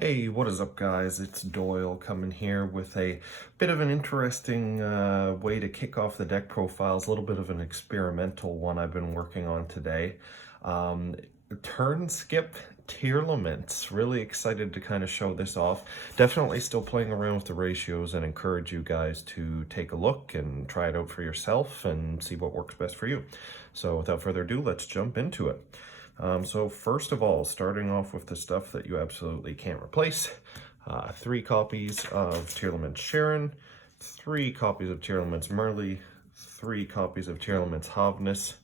Hey, what is up, guys? It's Doyle coming here with a bit of an interesting way to kick off the deck profiles, a little bit of an experimental one I've been working on today. Turnskip Tearlaments. Really excited to kind of show this off. Definitely still playing around with the ratios and encourage you guys to take a look and try it out for yourself and see what works best for you. So without further ado, let's jump into it. So first of all, starting off with the stuff that you absolutely can't replace, 3 copies of Tearlaments Sharon, 3 copies of Tearlaments Merle, 3 copies of Tearlaments Havness,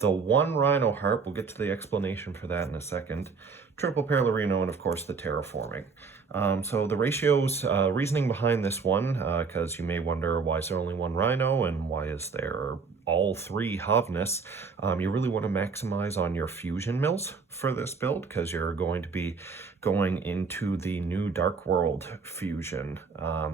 the 1 Rhino Heart, we'll get to the explanation for that in a second, triple Perlarino, and of course the Terraforming. So the ratios, reasoning behind this one, because you may wonder why is there only 1 Rhino and why is there all 3 Havness. You really want to maximize on your fusion mills for this build because you're going to be going into the new Dark World fusion.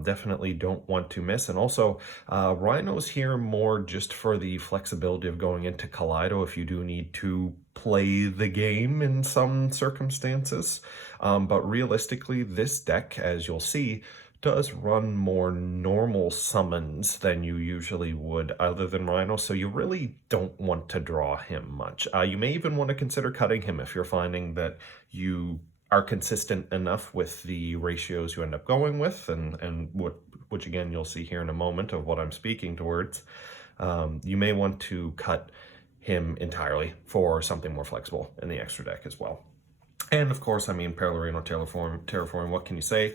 Definitely don't want to miss. And also, Rhinos here more just for the flexibility of going into Kaleido if you do need to play the game in some circumstances. But realistically, this deck, as you'll see, does run more normal summons than you usually would other than Rhino, so you really don't want to draw him much. You may even want to consider cutting him if you're finding that you are consistent enough with the ratios you end up going with, and which again you'll see here in a moment of what I'm speaking towards. You may want to cut him entirely for something more flexible in the extra deck as well. And of course, I mean, Perlarino, Terraform, what can you say?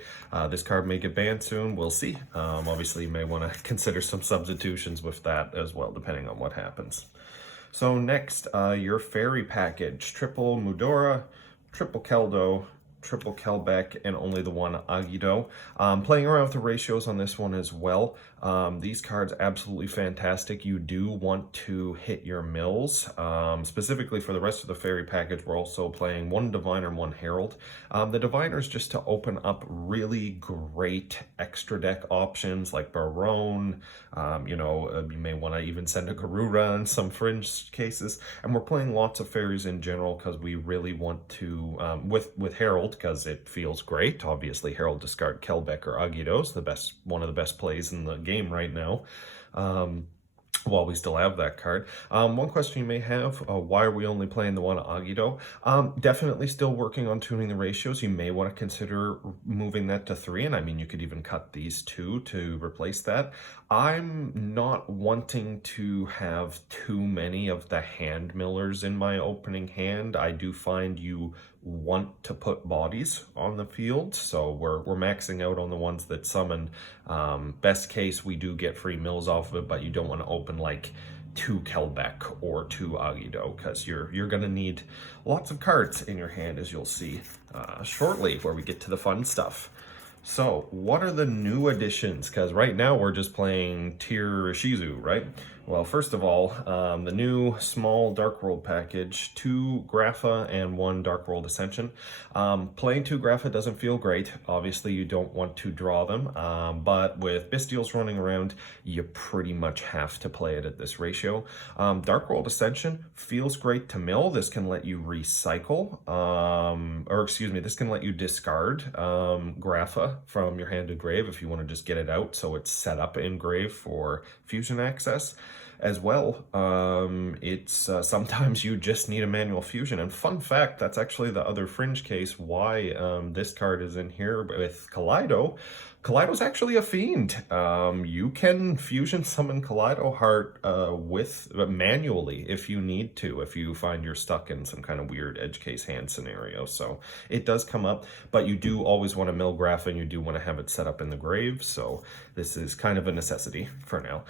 This card may get banned soon, we'll see. Obviously, you may want to consider some substitutions with that as well, depending on what happens. So next, your fairy package, triple Mudora, triple Keldo, triple Kelbeck, and only the 1 Agido. Playing around with the ratios on this one as well. These cards absolutely fantastic. You do want to hit your mills. Specifically for the rest of the fairy package, we're also playing 1 Diviner and 1 Herald. The Diviner is just to open up really great extra deck options like Barone. You may want to even send a Garura in some fringe cases. And we're playing lots of fairies in general because we really want to, with Herald, because it feels great. Obviously, Herald discard Kelbeck or Agido's one of the best plays in the game right now. While we still have that card. One question you may have, why are we only playing the 1 Agido? Definitely still working on tuning the ratios. You may want to consider moving that to 3, and I mean, you could even cut these 2 to replace that. I'm not wanting to have too many of the hand millers in my opening hand. I do find you want to put bodies on the field, so we're maxing out on the ones that summon. Best case, we do get free mills off of it, but you don't want to open like 2 Kelbeck or 2 Agido because you're gonna need lots of cards in your hand, as you'll see shortly where we get to the fun stuff. So what are the new additions? Because right now we're just playing Tier Ishizu, right? Well, first of all, the new small Dark World package, 2 Grapha and 1 Dark World Ascension. Playing 2 Grapha doesn't feel great. Obviously, you don't want to draw them, but with Bystials running around, you pretty much have to play it at this ratio. Dark World Ascension feels great to mill. This can let you recycle, this can let you discard Grapha from your hand to grave if you want to just get it out so it's set up in grave for fusion access. As well, it's sometimes you just need a manual fusion. And fun fact, that's actually the other fringe case why this card is in here with Kaleido. Kaleido's actually a fiend. You can fusion summon Kaleido Heart manually if you need to, if you find you're stuck in some kind of weird edge case hand scenario. So it does come up, but you do always want to mill Graph and you do want to have it set up in the grave. So this is kind of a necessity for now.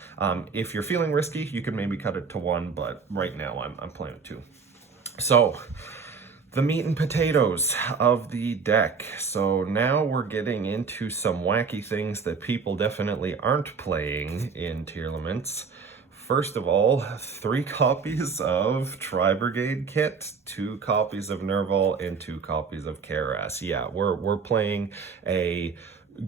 If you're feeling risky, you could maybe cut it to 1, but right now I'm playing with 2. So the meat and potatoes of the deck. So now we're getting into some wacky things that people definitely aren't playing in Tearlaments. First of all, 3 copies of Tri-Brigade Kit, 2 copies of Nerval, and 2 copies of Karas. Yeah, we're playing a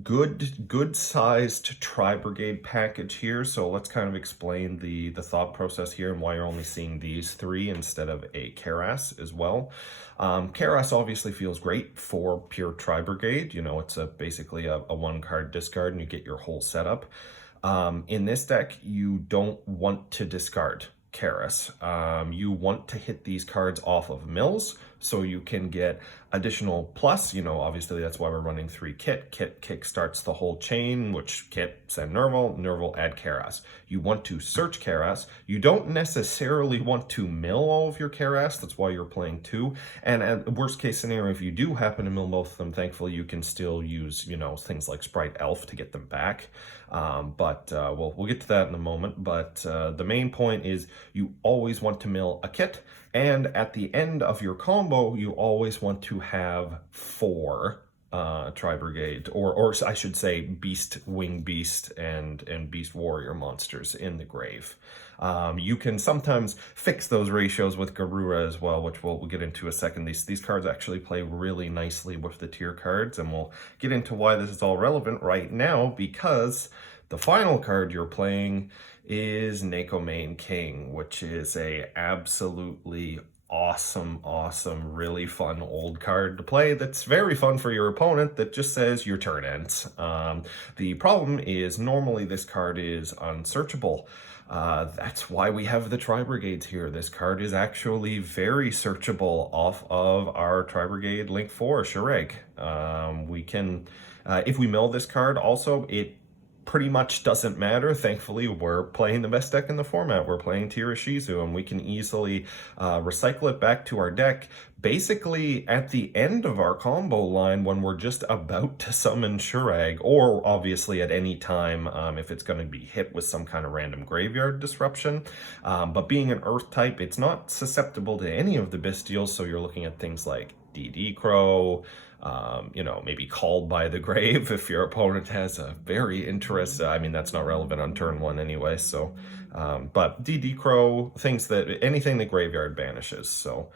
Good sized tri-brigade package here. So let's kind of explain the thought process here and why you're only seeing these three instead of a Keras as well. Keras obviously feels great for pure tri-brigade. You know, it's basically a one card discard and you get your whole setup. In this deck, you don't want to discard Keras. You want to hit these cards off of mills so you can get additional plus. You know, obviously that's why we're running 3 Kit. Kit kickstarts the whole chain, which Kit send Nerval, Nerval add Keras. You want to search Keras. You don't necessarily want to mill all of your Keras. That's why you're playing 2. And at worst case scenario, if you do happen to mill both of them, thankfully you can still use, you know, things like Sprite Elf to get them back. We'll get to that in a moment. But the main point is you always want to mill a Kit. And at the end of your combo, you always want to have 4 Tri-Brigade, or I should say Beast, Wing Beast, and Beast Warrior monsters in the grave. You can sometimes fix those ratios with Garura as well, which we'll get into a second. These cards actually play really nicely with the tier cards, and we'll get into why this is all relevant right now, because the final card you're playing is Nekomane King, which is a absolutely awesome, really fun old card to play that's very fun for your opponent that just says your turn ends. The problem is normally this card is unsearchable. That's why we have the Tri-Brigades here. This card is actually very searchable off of our Tri-Brigade Link 4, Shireg. We can, if we mill this card also, it pretty much doesn't matter. Thankfully, we're playing the best deck in the format. We're playing Ishizu, and we can easily recycle it back to our deck basically at the end of our combo line when we're just about to summon Shirag, or obviously at any time if it's going to be hit with some kind of random graveyard disruption. But being an Earth type, it's not susceptible to any of the Bestials, so you're looking at things like DD Crow, you know, maybe Called by the Grave if your opponent has a very interesting, I mean, that's not relevant on turn 1 anyway, so, but DD Crow, anything that graveyard banishes, so,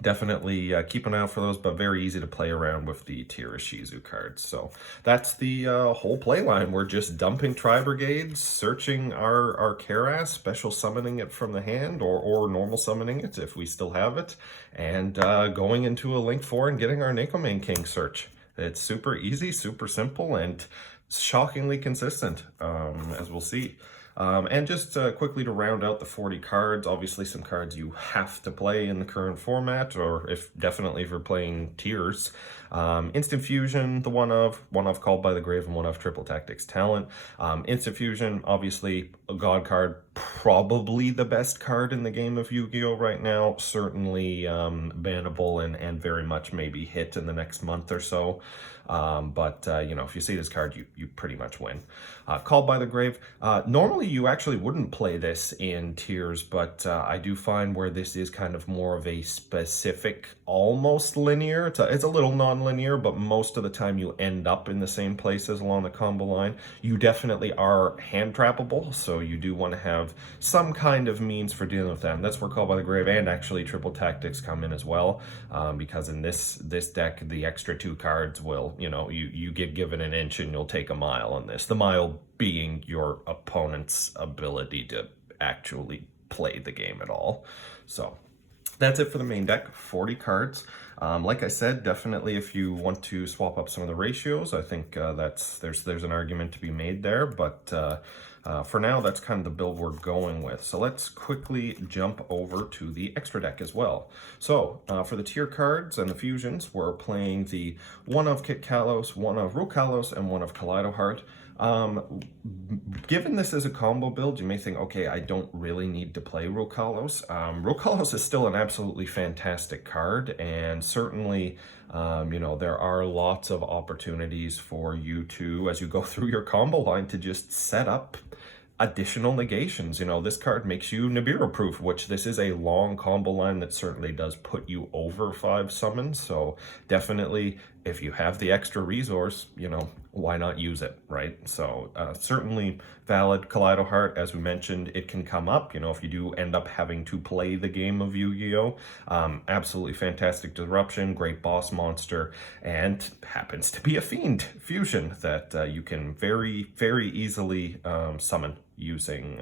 definitely keep an eye out for those, but very easy to play around with the Ishizu cards. So that's the whole play line. We're just dumping Tri-Brigades, searching our Keras, special summoning it from the hand, or normal summoning it if we still have it, and going into a Link 4 and getting our Nekomane King search. It's super easy, super simple, and shockingly consistent, as we'll see. And just quickly to round out the 40 cards, obviously some cards you have to play in the current format, or definitely if you're playing tiers. Instant Fusion, the one of Called by the Grave, and one of Triple Tactics Talent. Instant Fusion, obviously a god card, probably the best card in the game of Yu-Gi-Oh! Right now. Certainly bannable and very much maybe hit in the next month or so. You know, if you see this card, you pretty much win. Called by the Grave. Normally you actually wouldn't play this in tiers, but I do find where this is kind of more of a specific, almost linear. It's a little non-linear, but most of the time you end up in the same places along the combo line. You definitely are hand trappable, so you do want to have some kind of means for dealing with them. That's where Called by the Grave and actually Triple Tactics come in as well, because in this deck, the extra 2 cards will, you know, you get given an inch and you'll take a mile on this. The mile being your opponent's ability to actually play the game at all. So that's it for the main deck, 40 cards. Like I said, definitely if you want to swap up some of the ratios, I think there's an argument to be made there, but for now, that's kind of the build we're going with. So let's quickly jump over to the extra deck as well. So for the tier cards and the fusions, we're playing the one of Kit Kalos, one of Rukalos, and one of Kaleido Heart. Given this as a combo build, you may think, okay, I don't really need to play Rukalos. Rukalos is still an absolutely fantastic card, and certainly, you know, there are lots of opportunities for you to, as you go through your combo line, to just set up additional negations. You know, this card makes you Nibiru proof, which this is a long combo line that certainly does put you over 5 summons, so definitely if you have the extra resource, you know, why not use it, right? So certainly valid. Kaleido Heart, as we mentioned, it can come up, you know, if you do end up having to play the game of Yu-Gi-Oh! Absolutely fantastic disruption, great boss monster, and happens to be a fiend fusion that you can very, very easily summon using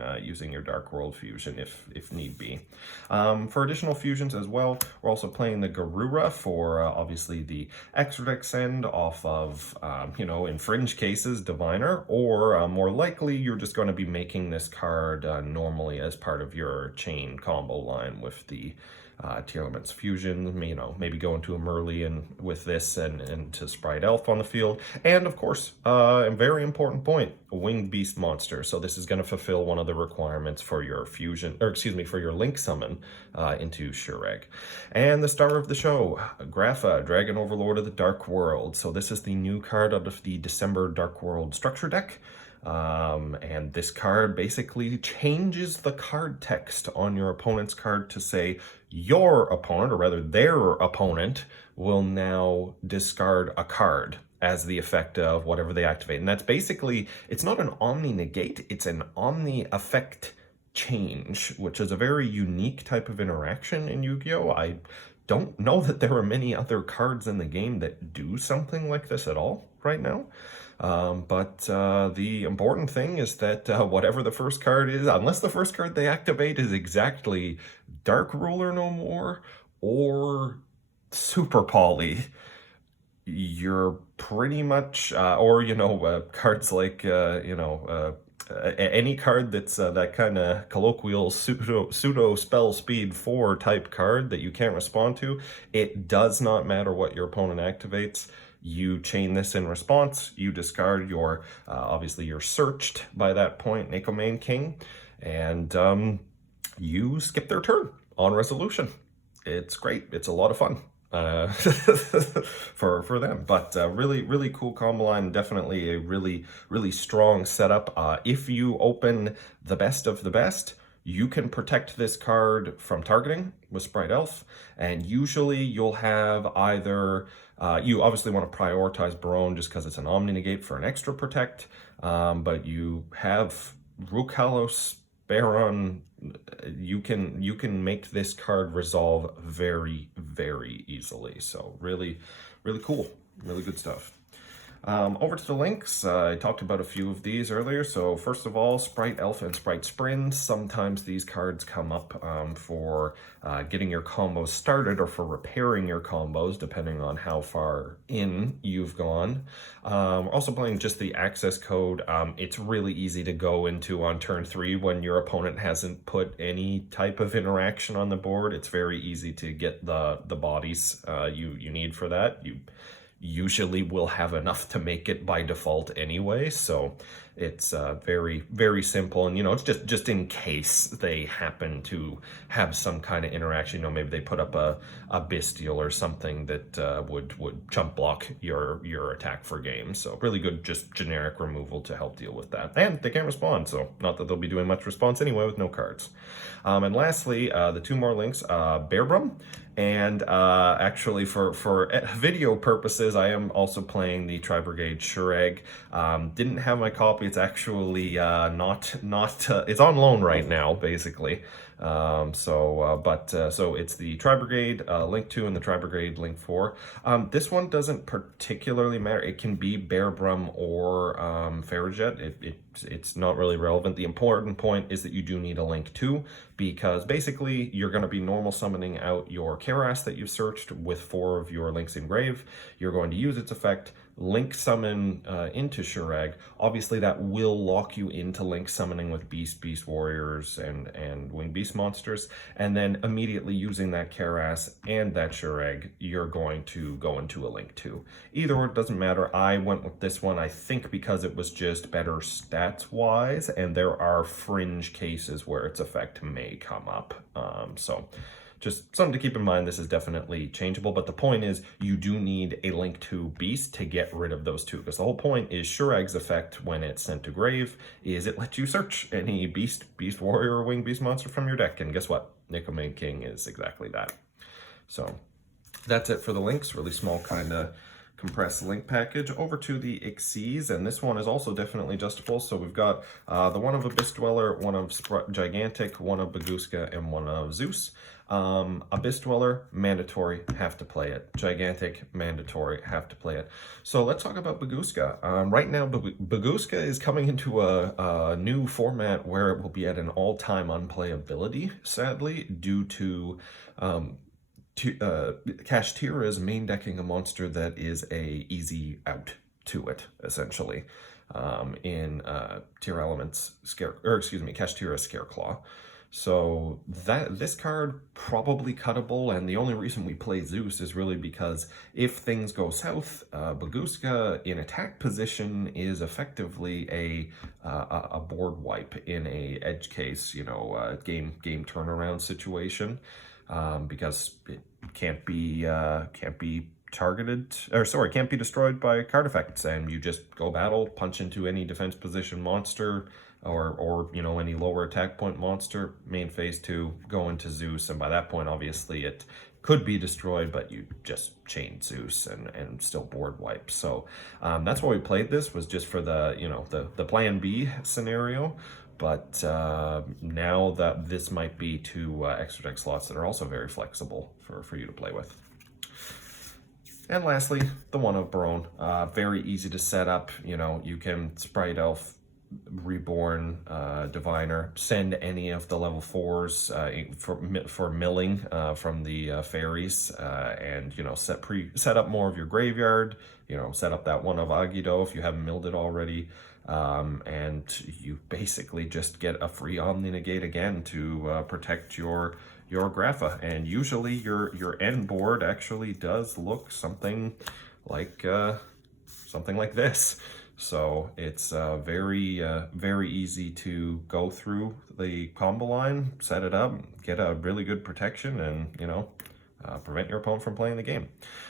your Dark World fusion if need be. For additional fusions as well, we're also playing the Garura for obviously the extra deck send off of, you know, in fringe cases, Diviner, or more likely you're just going to be making this card normally as part of your chain combo line with the Tearlaments fusion, you know, maybe go into a Merlin with this and to Sprite Elf on the field. And of course, a very important point, a Winged Beast monster. So this is going to fulfill one of the requirements for your fusion, or excuse me, for your Link summon into Shureg. And the star of the show, Grapha, Dragon Overlord of the Dark World. So this is the new card out of the December Dark World structure deck. And this card basically changes the card text on your opponent's card to say your opponent, or rather their opponent, will now discard a card as the effect of whatever they activate. And that's basically, it's not an omni-negate, it's an omni-effect change, which is a very unique type of interaction in Yu-Gi-Oh! I don't know that there are many other cards in the game that do something like this at all right now. But the important thing is that whatever the first card is, unless the first card they activate is exactly Dark Ruler No More or Super Poly, you're pretty much, or, you know, cards like, you know, any card that's that kind of colloquial pseudo spell speed 4 type card that you can't respond to, it does not matter what your opponent activates. You chain this in response, you discard your, obviously you're searched by that point, Nicomain King, and you skip their turn on resolution. It's great, it's a lot of fun. For them, but really cool combo line, definitely a really strong setup. If you open the best of the best, you can protect this card from targeting with Sprite Elf, and usually you'll have either you obviously want to prioritize Barone just because it's an Omni-Negate for an extra protect, but you have Rukalos, Baron, you can make this card resolve very easily. So really cool, really good stuff. Over to the links, I talked about a few of these earlier. So first of all, Sprite Elf and Sprite Sprint. Sometimes these cards come up for getting your combos started or for repairing your combos, depending on how far in you've gone. We're also playing just the access code. It's really easy to go into on turn 3 when your opponent hasn't put any type of interaction on the board. It's very easy to get the bodies you need for that. You usually will have enough to make it by default anyway, so it's very simple. And you know, it's just in case they happen to have some kind of interaction, you know, maybe they put up a bestial or something that would jump block your attack for game. So really good, just generic removal to help deal with that. And they can't respond, so not that they'll be doing much response anyway with no cards. And lastly, the 2 more links, Bearbrum. And actually, for video purposes, I am also playing the Tri-Brigade Shureg. Didn't have my copy. It's actually not it's on loan right now, basically. So it's the Tri-Brigade Link 2 and the Tri-Brigade Link 4. This one doesn't particularly matter. It can be Bearbrum or Farrajet. It's not really relevant. The important point is that you do need a Link 2, because basically you're going to be normal summoning out your Keras that you've searched with 4 of your Links in Grave. You're going to use its effect, Link summon into Shureg. Obviously that will lock you into Link summoning with Beast Warriors and Winged Beast monsters, and then immediately using that Keras and that Shureg, you're going to go into a Link 2. Either or, it doesn't matter. I went with this one, I think, because it was just better stats wise, and there are fringe cases where its effect may come up. So just something to keep in mind. This is definitely changeable, but the point is you do need a Link 2 Beast to get rid of those 2, because the whole point is Shureg's effect when it's sent to grave is it lets you search any Beast Warrior, or Winged Beast monster from your deck, and guess what? Nicomain King is exactly that. So that's it for the links. Really small kind of compressed link package over to the Ishizu, and this one is also definitely adjustable. So we've got the one of Abyss Dweller, one of Gigantic, one of Baguska, and one of Zeus. Abyss Dweller, mandatory, have to play it. Gigantic, mandatory, have to play it. So let's talk about Baguska. Right now, Baguska is coming into a new format where it will be at an all-time unplayability, sadly, due to Kashtira's main decking a monster that is a easy out to it, essentially, in Tearlaments Kashtira's Scareclaw. So this card probably cuttable, and the only reason we play Zeus is really because if things go south, Baguska in attack position is effectively a board wipe in a edge case, you know, game turnaround situation, because it can't be targeted, or sorry, can't be destroyed by card effects, and you just go battle, punch into any defense position monster, or you know, any lower attack point monster, main phase 2, go into Zeus, and by that point, obviously, it could be destroyed, but you just chain Zeus and still board wipe. So that's why we played this, was just for the, you know, the plan B scenario. But now that this might be 2 extra deck slots that are also very flexible for you to play with. And lastly, the one of Barone. Very easy to set up. You know, you can Sprite Elf, Reborn, Diviner, send any of the level 4s for milling from the fairies, and, you know, set up more of your graveyard. You know, set up that one of Agido if you haven't milled it already. And you basically just get a free Omni Negate again to protect your Grapha, and usually your end board actually does look something like this. So it's very easy to go through the combo line, set it up, get a really good protection, and, you know, prevent your opponent from playing the game.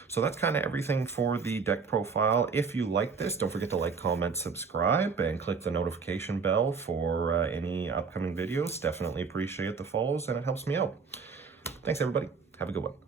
So that's kind of everything for the deck profile. If you like this, don't forget to like, comment, subscribe, and click the notification bell for any upcoming videos. Definitely appreciate the follows, and it helps me out. Thanks, everybody. Have a good one.